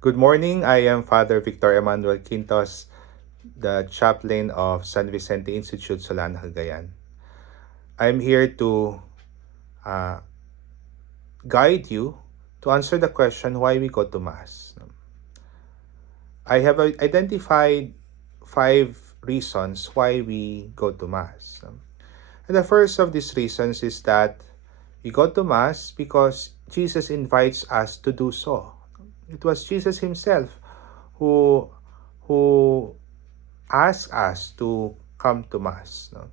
Good morning. I am Father Victor Emmanuel Quintos, the chaplain of San Vicente Institute, Solana, Cagayan. I'm here to uh, guide you to answer the question why we go to Mass. I have identified 5 reasons why we go to Mass. And the first of these reasons is that we go to Mass because Jesus invites us to do so. It was Jesus himself who who asked us to come to Mass. No?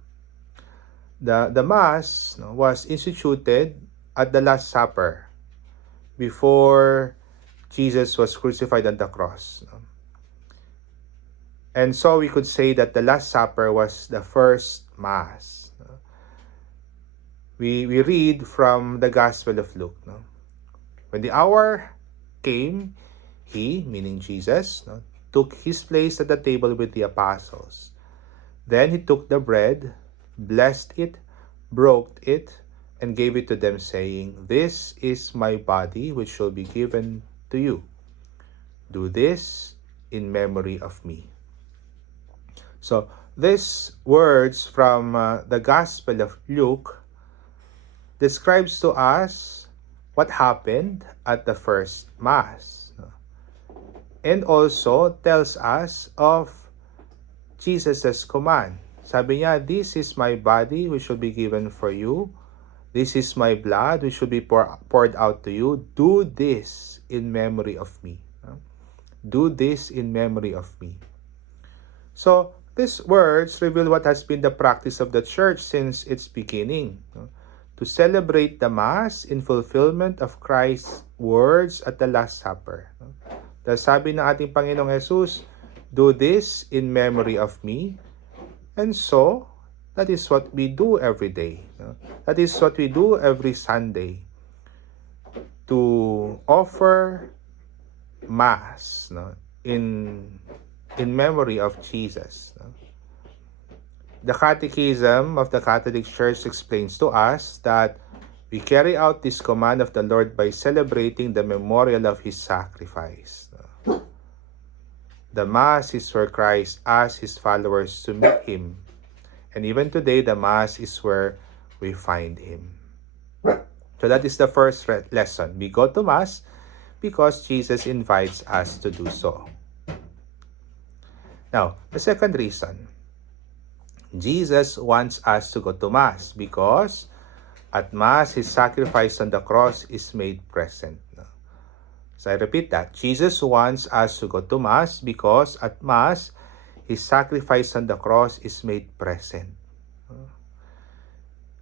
The Mass, no, was instituted at the Last Supper before Jesus was crucified on the cross. No? And so we could say that the Last Supper was the first Mass. No? We read from the Gospel of Luke. No? When the hour came, he, meaning Jesus, no, took his place at the table with the apostles. Then he took the bread, blessed it, broke it, and gave it to them, saying, "This is my body, which shall be given to you. Do this in memory of me." So, these words from the Gospel of Luke describes to us what happened at the first Mass, and also tells us of Jesus' command. Sabi niya, "This is my body which will be given for you. This is my blood which will be poured out to you. Do this in memory of me." Do this in memory of me. So, these words reveal what has been the practice of the church since its beginning. To celebrate the Mass in fulfillment of Christ's words at the Last Supper. Dahil sabi ng ating Panginoong Jesus, "Do this in memory of me." And so, that is what we do every day. That is what we do every Sunday. To offer Mass in memory of Jesus. The Catechism of the Catholic Church explains to us that we carry out this command of the Lord by celebrating the memorial of His sacrifice. The Mass is where Christ asks His followers to meet Him. And even today, the Mass is where we find Him. So that is the first lesson. We go to Mass because Jesus invites us to do so. Now, the second reason. Jesus wants us to go to Mass because at Mass, His sacrifice on the cross is made present. So I repeat that. Jesus wants us to go to Mass because at Mass, His sacrifice on the cross is made present.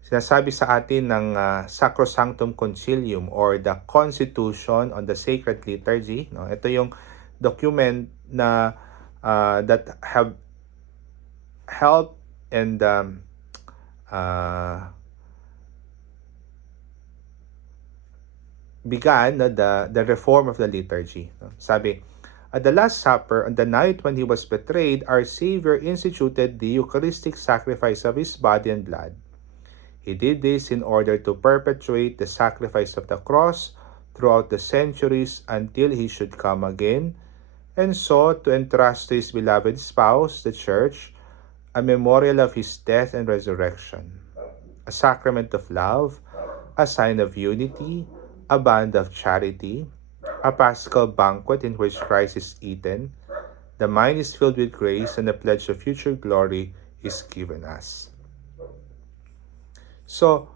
Sinasabi sa atin ng Sacrosanctum Concilium or the Constitution on the Sacred Liturgy. No? Ito yung document na that have helped and began the reform of the liturgy. Sabi, at the Last Supper, on the night when He was betrayed, our Savior instituted the Eucharistic sacrifice of His body and blood. He did this in order to perpetuate the sacrifice of the cross throughout the centuries until He should come again, and so to entrust to His beloved spouse, the Church, a memorial of His death and resurrection, a sacrament of love, a sign of unity, a bond of charity, a paschal banquet in which Christ is eaten, the mind is filled with grace, and a pledge of future glory is given us. So,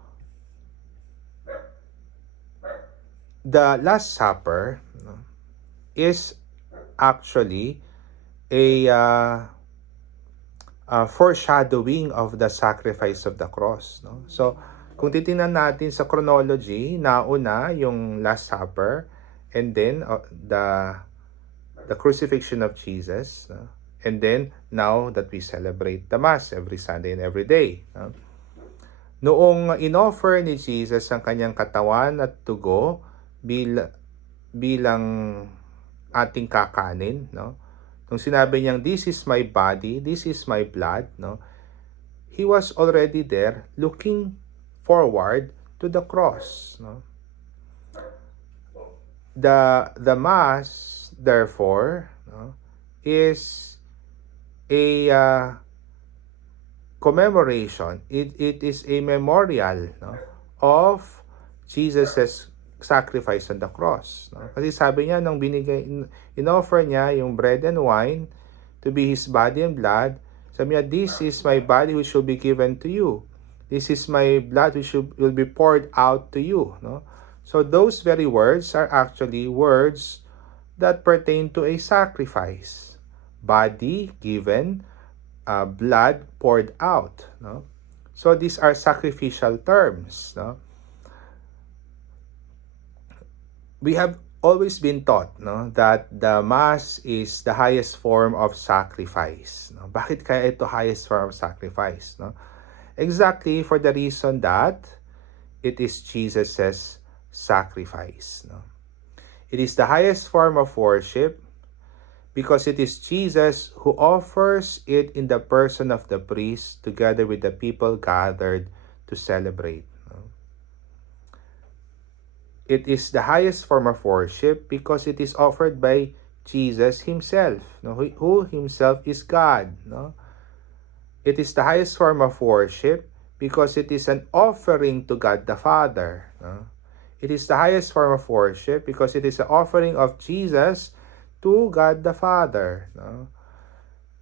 the Last Supper is actually a foreshadowing of the sacrifice of the cross. No? So, kung titingnan natin sa chronology, nauna yung Last Supper, and then the crucifixion of Jesus, no? And then now that we celebrate the Mass every Sunday and every day. No? Noong inoffer ni Jesus ang kanyang katawan at dugo bilang ating kakanin, no? Nung sinabi niyang, "This is my body, this is my blood," no? He was already there looking forward to the cross, no? The Mass therefore, no, is a commemoration. It is a memorial, no, of Jesus' sacrifice on the cross. No? Kasi sabi niya, nung in-offer niya yung bread and wine to be His body and blood, sabi niya, this is my body which will be given to you. This is my blood which will be poured out to you. No? So those very words are actually words that pertain to a sacrifice. Body given, blood poured out. No? So these are sacrificial terms. No? We have always been taught, no, that the Mass is the highest form of sacrifice. No? Bakit kaya ito highest form of sacrifice? No? Exactly for the reason that it is Jesus' sacrifice. No? It is the highest form of worship because it is Jesus who offers it in the person of the priest together with the people gathered to celebrate. No? It is the highest form of worship because it is offered by Jesus Himself, no? Who Himself is God. No? It is the highest form of worship because it is an offering to God the Father. No? It is the highest form of worship because it is an offering of Jesus to God the Father. No?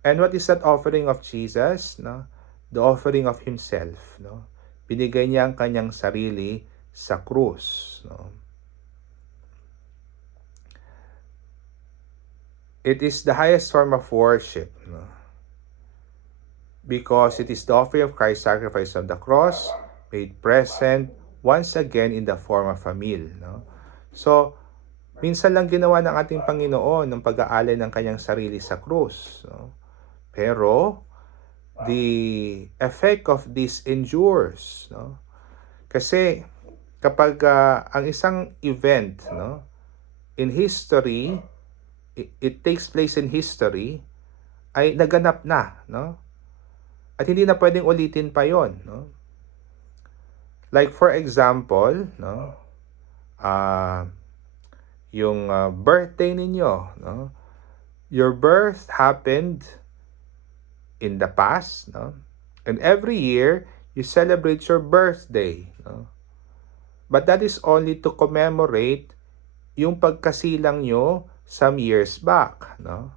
And what is that offering of Jesus? No? The offering of Himself. No? Binigay niya ang kanyang sarili sa krus. No? It is the highest form of worship. No? Because it is the offering of Christ's sacrifice on the cross made present once again in the form of a meal. No? So, minsan lang ginawa ng ating Panginoon ng pag-aalay ng kanyang sarili sa krus. No? Pero, the effect of this endures. No? Kasi, kapag ang isang event, no, in history, it takes place in history, ay naganap na. No? At hindi na pwedeng ulitin pa yon. No? Like for example, no, yung birthday ninyo, no? Your birth happened in the past, no? And every year you celebrate your birthday, no? But that is only to commemorate yung pagkasilang nyo some years back, no?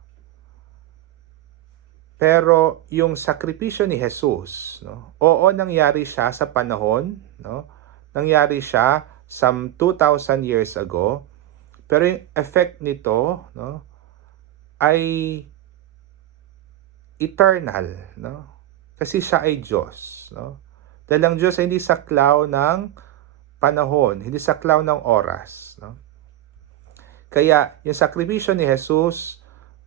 Pero yung sakripisyo ni Jesus, no? Oo, nangyari siya sa panahon, no? Nangyari siya some 2,000 years ago. Pero yung effect nito, no, ay eternal, no? Kasi siya ay Diyos, no? Dahil ang Diyos ay hindi saklaw ng panahon, hindi saklaw ng oras, no? Kaya yung sakripisyo ni Jesus,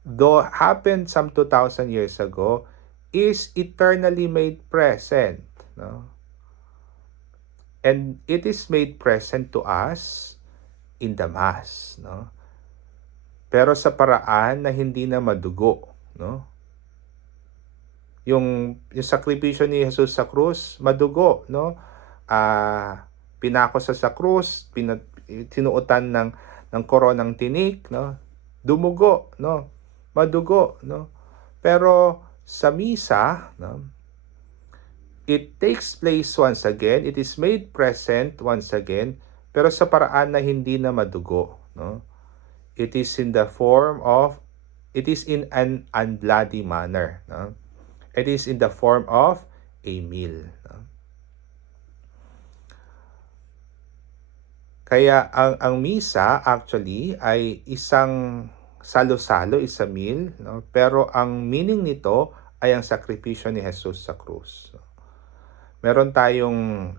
though happened some 2,000 years ago, is eternally made present. No? And it is made present to us in the Mass. No? Pero sa paraan na hindi na madugo. No? Yung sakripisyo ni Jesus sa krus, madugo. No? Pinako sa krus, tinuutan ng koronang tinik. No? Dumugo. No? Madugo, no? Pero sa misa, no, it takes place once again, it is made present once again, pero sa paraan na hindi na madugo, no? It is in an unbloody manner, no? It is in the form of a meal, no? Kaya ang misa actually ay isang salo-salo, is a meal, no? Pero ang meaning nito ay ang sakripisyo ni Jesus sa krus. Meron tayong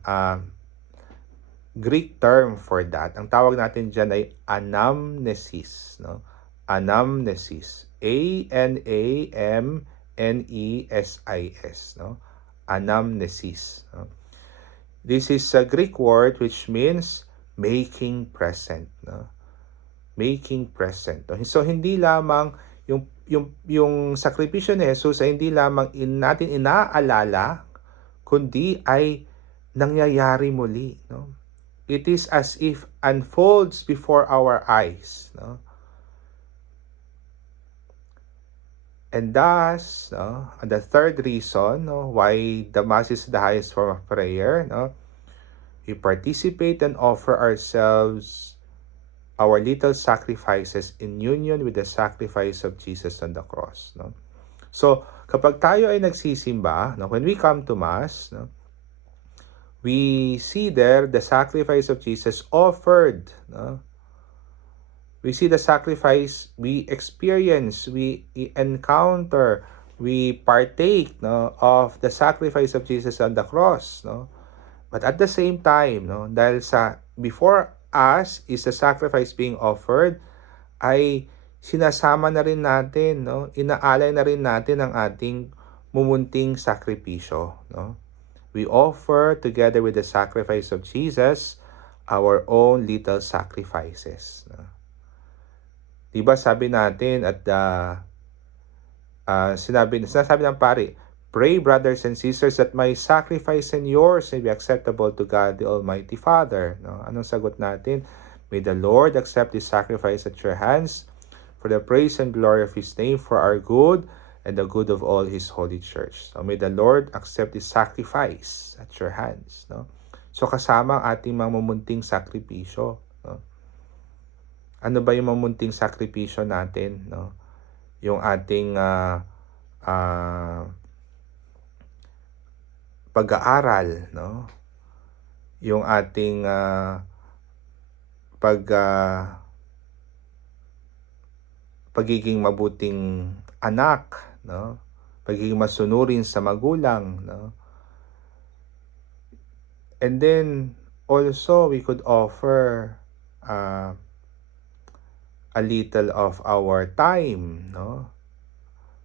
Greek term for that. Ang tawag natin dyan ay anamnesis. No? Anamnesis. A-N-A-M-N-E-S-I-S. No? Anamnesis. No? This is a Greek word which means making present. No? Making present. So hindi lamang yung sakripisyo ni Jesus ay hindi lamang natin inaalala, kundi ay nangyayari muli, no? It is as if unfolds before our eyes, no? And thus, no, and the third reason, no, why the Mass is the highest form of prayer, no, we participate and offer ourselves, our little sacrifices in union with the sacrifice of Jesus on the cross. No? So, kapag tayo ay nagsisimba, no, when we come to Mass, no, we see there the sacrifice of Jesus offered. No? We see the sacrifice, we experience, we encounter, we partake, no, of the sacrifice of Jesus on the cross. No? But at the same time, no, dahil sa before us is the sacrifice being offered, ay sinasama na rin natin, no, inaalay na rin natin ang ating mumunting sakripisyo. No? We offer together with the sacrifice of Jesus our own little sacrifices. No? Diba sabi natin at sinasabi ng pari, pray, brothers and sisters, that my sacrifice and yours may be acceptable to God, the Almighty Father. No? Anong sagot natin? May the Lord accept this sacrifice at your hands for the praise and glory of His name, for our good and the good of all His holy church. So may the Lord accept this sacrifice at your hands. No? So kasama ang ating mga mumunting sakripisyo. No? Ano ba yung mamunting sakripisyo natin? No? Yung ating pag-aaral, no? Yung ating pagiging mabuting anak, no? Pagiging masunurin sa magulang, no? And then also we could offer a little of our time, no?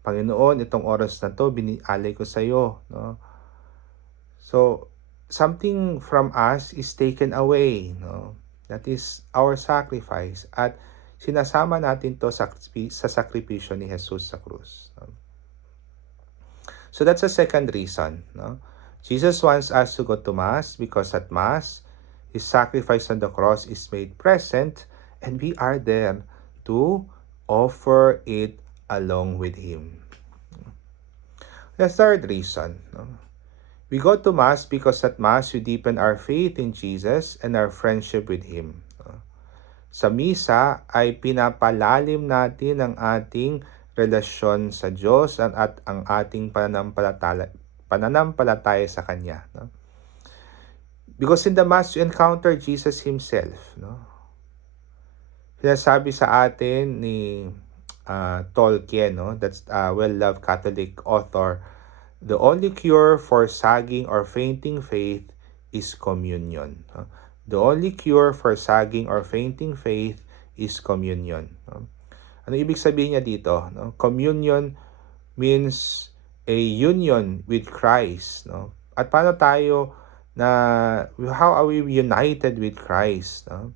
Panginoon, itong oras na to binialay ko sa iyo, no? So something from us is taken away, no? That is our sacrifice, at sinasama natin to sa sakripisyo ni Jesus sa krus. No? So that's the second reason, no? Jesus wants us to go to Mass because at Mass, His sacrifice on the cross is made present, and we are there to offer it along with Him. The third reason, no? We go to Mass because at Mass we deepen our faith in Jesus and our friendship with Him. No? Sa Misa ay pinapalalim natin ang ating relasyon sa Diyos at ang ating pananampalataya sa Kanya. No? Because in the Mass you encounter Jesus Himself. No? Sinasabi sa atin ni Tolkien, no? That's a well-loved Catholic author, the only cure for sagging or fainting faith is communion. No? The only cure for sagging or fainting faith is communion. No? Ano ibig sabihin niya dito? No? Communion means a union with Christ. No? At paano tayo how are we united with Christ? No?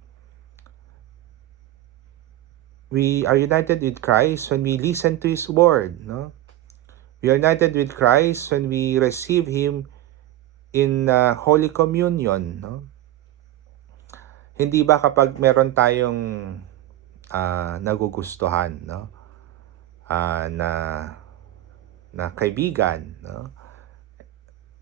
We are united with Christ when we listen to His Word. No? We are united with Christ when we receive Him in Holy Communion. No? Hindi ba kapag meron tayong nagugustuhan, no? Na kaibigan, no?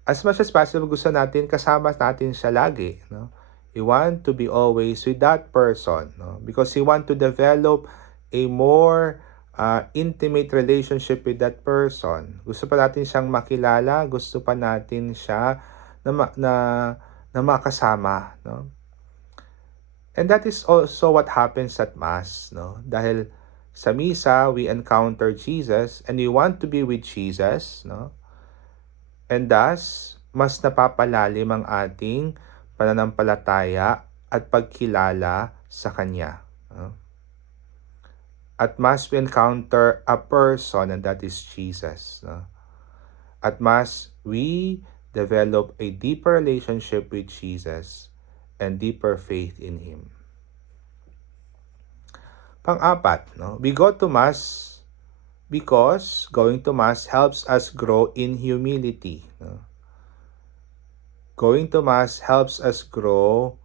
As much as possible, gusto natin kasama natin siya lagi. No? We want to be always with that person. No? Because we want to develop a more intimate relationship with that person. Gusto pa natin siyang makilala, gusto pa natin siya na makasama, no? And that is also what happens at Mass, no? Dahil sa Misa, we encounter Jesus and we want to be with Jesus, no? And thus, mas napapalalim ang ating pananampalataya at pagkilala sa Kanya, no? At Mass, we encounter a person, and that is Jesus. No? At Mass, we develop a deeper relationship with Jesus and deeper faith in Him. Pang-apat, no? We go to Mass because going to Mass helps us grow in humility. No? Going to Mass helps us grow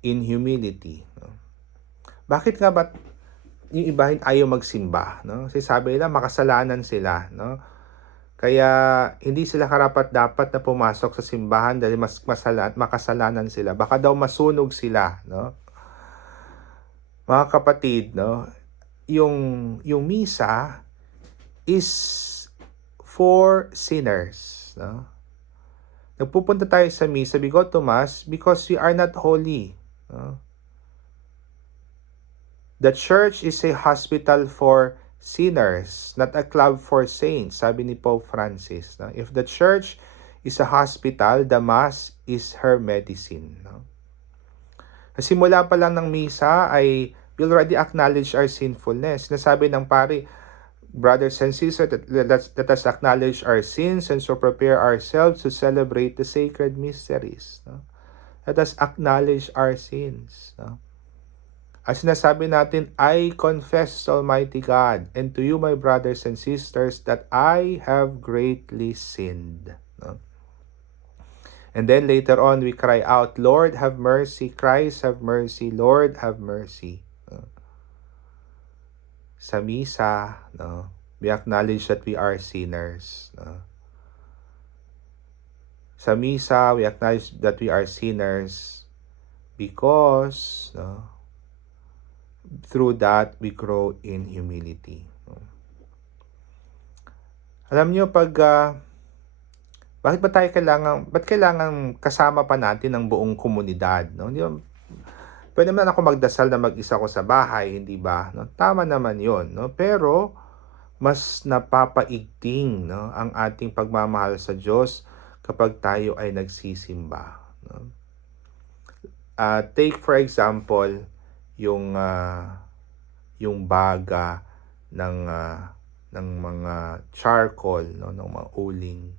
in humility. No? Bakit nga ba yung iba ayaw magsimba, no? Kasi sabi nila makasalanan sila, no? Kaya hindi sila karapat-dapat na pumasok sa simbahan dahil makasalanan sila. Baka daw masunog sila, no? Mga kapatid, no? Yung misa is for sinners, no? Nagpupunta tayo sa misa, we go to mass because we are not holy, no? The church is a hospital for sinners, not a club for saints, sabi ni Pope Francis. No? If the church is a hospital, the mass is her medicine. No? Kasi mula pa lang ng misa ay we already acknowledge our sinfulness. Nasabi ng pari, brothers and sisters, let us acknowledge our sins and so prepare ourselves to celebrate the sacred mysteries. No? Let us acknowledge our sins. No? As sinasabi natin, I confess to Almighty God and to you, my brothers and sisters, that I have greatly sinned. No? And then later on, we cry out, Lord, have mercy. Christ, have mercy. Lord, have mercy. No? Sa misa, no, we acknowledge that we are sinners. No? Sa misa, we acknowledge that we are sinners because, no, through that, we grow in humility. Alam nyo, bakit ba't kailangan kasama pa natin ang buong komunidad? No? Di ba, pwede naman ako magdasal na mag-isa ko sa bahay, hindi ba? No? Tama naman yon, no? Pero, mas napapaigting, no, ang ating pagmamahal sa Diyos kapag tayo ay nagsisimba. No? Take for example, yung baga ng mga charcoal, no, ng mga uling.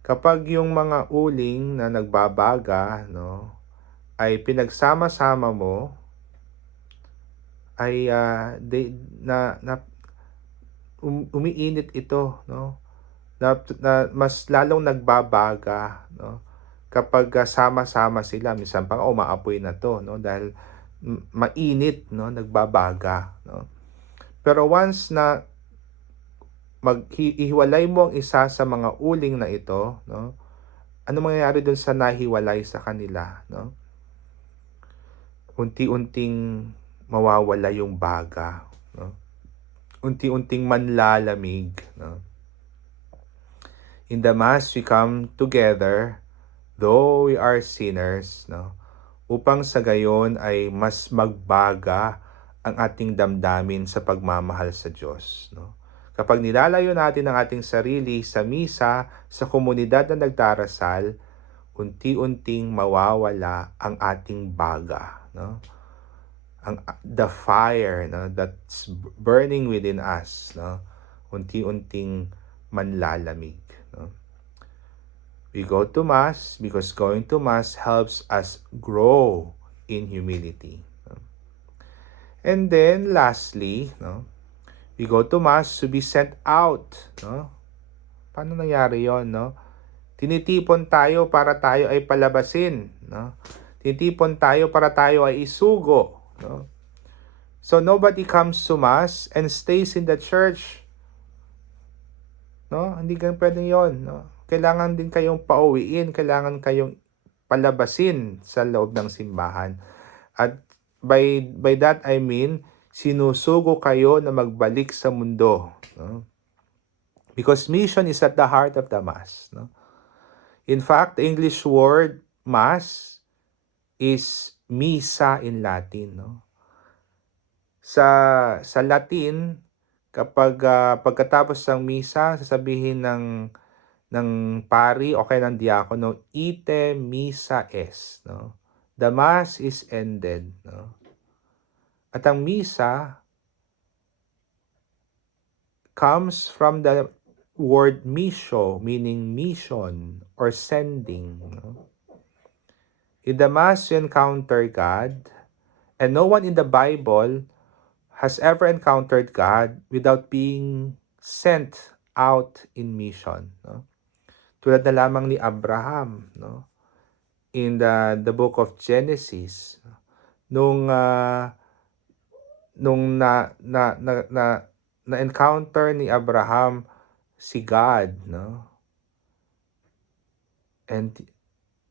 Kapag yung mga uling na nagbabaga, no, ay pinagsama-sama mo, ay umiinit ito, no, na mas lalong nagbabaga, no, kapag sama-sama sila. Minsan pa umaapoy na to, no, dahil mainit, no, nagbabaga, no. Pero once na maghihiwalay mo ang isa sa mga uling na ito, no, ano mangyayari doon sa nahiwalay sa kanila, no? Unti-unting mawawala yung baga, no? Unti-unting manlalamig, no? In the Mass, we come together, though we are sinners, no, upang sa gayon ay mas magbaga ang ating damdamin sa pagmamahal sa Diyos. No? Kapag nilalayo natin ang ating sarili sa misa, sa komunidad na nagdarasal, unti-unting mawawala ang ating baga. No? The fire, no, that's burning within us, no, unti-unting manlalamig. No? We go to Mass because going to Mass helps us grow in humility. No? And then, lastly, no, we go to Mass to be sent out. No? Paano nangyari yon, no? Tinitipon tayo para tayo ay palabasin. No? Tinitipon tayo para tayo ay isugo. No? So, nobody comes to Mass and stays in the church. No? Hindi ganun pwedeng yon, no? Kailangan din kayong pauwiin, kailangan kayong palabasin sa loob ng simbahan. At by that I mean, sinusugo kayo na magbalik sa mundo. No? Because mission is at the heart of the Mass. No? In fact, the English word Mass is misa in Latin. No? Sa Latin, kapag pagkatapos ng misa, sasabihin ng pari o kaya ng diakono, ite missa est, no? The Mass is ended, no? At ang misa comes from the word missio, meaning mission or sending, no? In the Mass, you encounter God, and no one in the Bible has ever encountered God without being sent out in mission, no? Tulad na lamang ni Abraham, no? In the book of Genesis, nung nung na encounter ni Abraham si God, no? And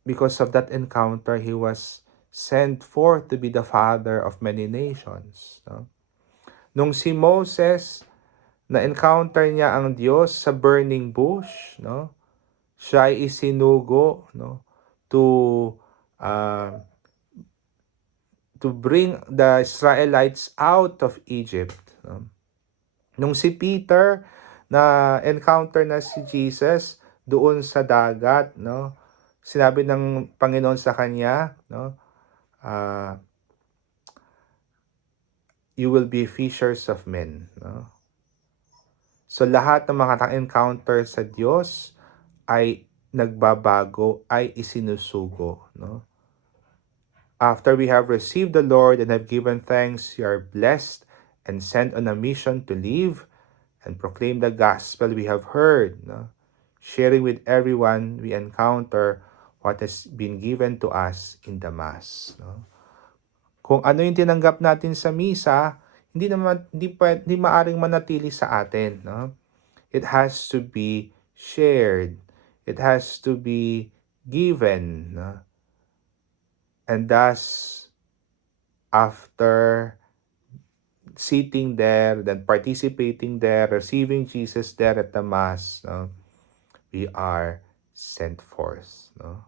because of that encounter, he was sent forth to be the father of many nations, no? Nung si Moses, na-encounter niya ang Diyos sa burning bush, no? Siya ay isinugo, no? To uh, to bring the Israelites out of Egypt, no? Nung si Peter na encounter na si Jesus doon sa dagat, no? Sinabi ng Panginoon sa kanya, no? Uh, you will be fishers of men, no? So lahat ng mga encounter sa Diyos ay nagbabago, ay isinusugo, no? After we have received the Lord and have given thanks, we are blessed and sent on a mission to live and proclaim the gospel we have heard, no? Sharing with everyone we encounter what has been given to us in the Mass, no? Kung ano yung tinanggap natin sa misa, hindi maaring manatili sa atin, no? It has to be shared. It has to be given, no? And thus, after sitting there, then participating there, receiving Jesus there at the Mass, no? We are sent forth, no?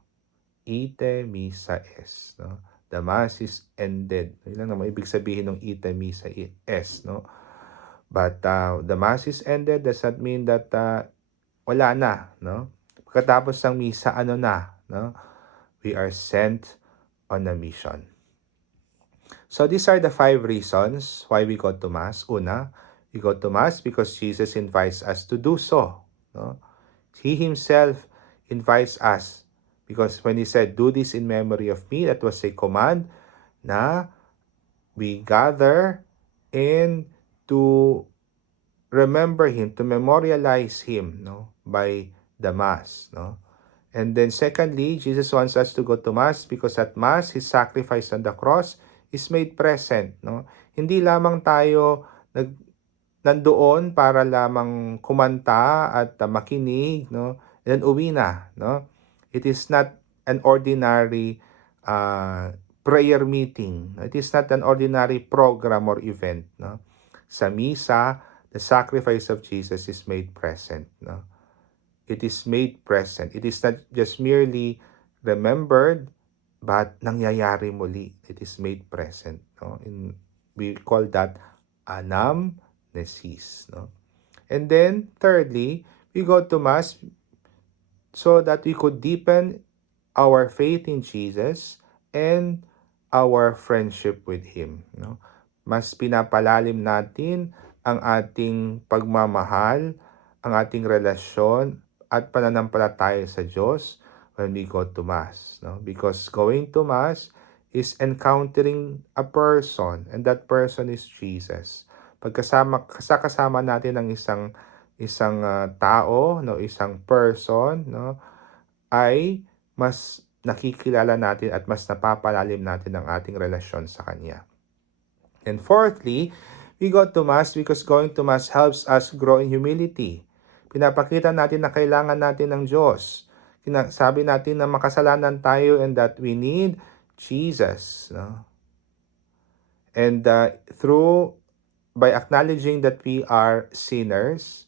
Ite missa est, no? The Mass is ended. Yun lang naman ibig sabihin ng ite missa est, no? But the Mass is ended does not mean that wala na, no? Pagkatapos ng misa, ano na, no? We are sent on a mission. So these are the 5 reasons why we go to Mass. Una, we go to Mass because Jesus invites us to do so, no? He himself invites us because when he said, "Do this in memory of me," that was a command na we gather and to remember him, to memorialize him, no, by the Mass, no? And then secondly, Jesus wants us to go to Mass because at Mass, His sacrifice on the cross is made present, no? Hindi lamang tayo nandoon para lamang kumanta at makinig, no? And then uwi na, no? It is not an ordinary prayer meeting. It is not an ordinary program or event, no? Sa misa, the sacrifice of Jesus is made present, no? It is made present. It is not just merely remembered, but nangyayari muli. It is made present, no? We call that anamnesis, no? And then, thirdly, we go to Mass so that we could deepen our faith in Jesus and our friendship with Him, no? Mas pinapalalim natin ang ating pagmamahal, ang ating relasyon at pananampalataya sa Diyos when we go to Mass, no? Because going to Mass is encountering a person, and that person is Jesus. Kasama natin ang isang tao, no, isang person, no, ay mas nakikilala natin at mas napapalalim natin ang ating relasyon sa Kanya. And fourthly, we go to Mass because going to Mass helps us grow in humility. Pinapakita natin na kailangan natin ng Diyos. Sabi natin na makasalanan tayo and that we need Jesus, no? And by acknowledging that we are sinners,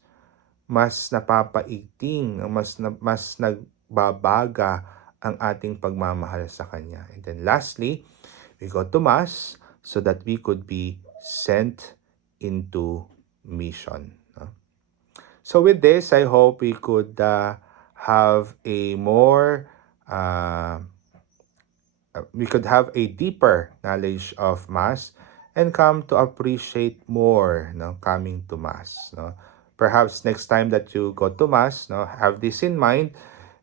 mas napapaigting, mas nagbabaga ang ating pagmamahal sa Kanya. And then lastly, we go to Mass so that we could be sent into mission, no? So with this, I hope we could have a more we could have a deeper knowledge of Mass and come to appreciate more, no, coming to Mass, no? Perhaps next time that you go to Mass, no, have this in mind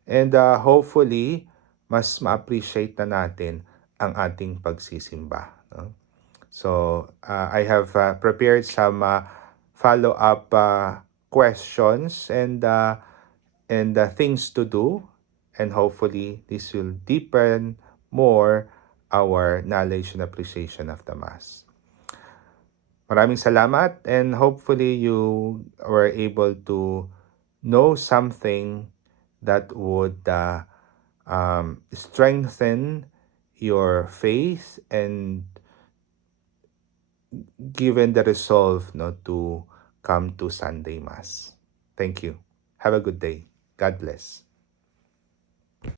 and hopefully mas ma-appreciate na natin ang ating pagsisimba, no? So I have prepared some follow-up questions and things to do, and hopefully this will deepen more our knowledge and appreciation of the Mass. Maraming salamat, and hopefully you were able to know something that would strengthen your faith and given the resolve, no, to come to Sunday Mass. Thank you. Have a good day. God bless.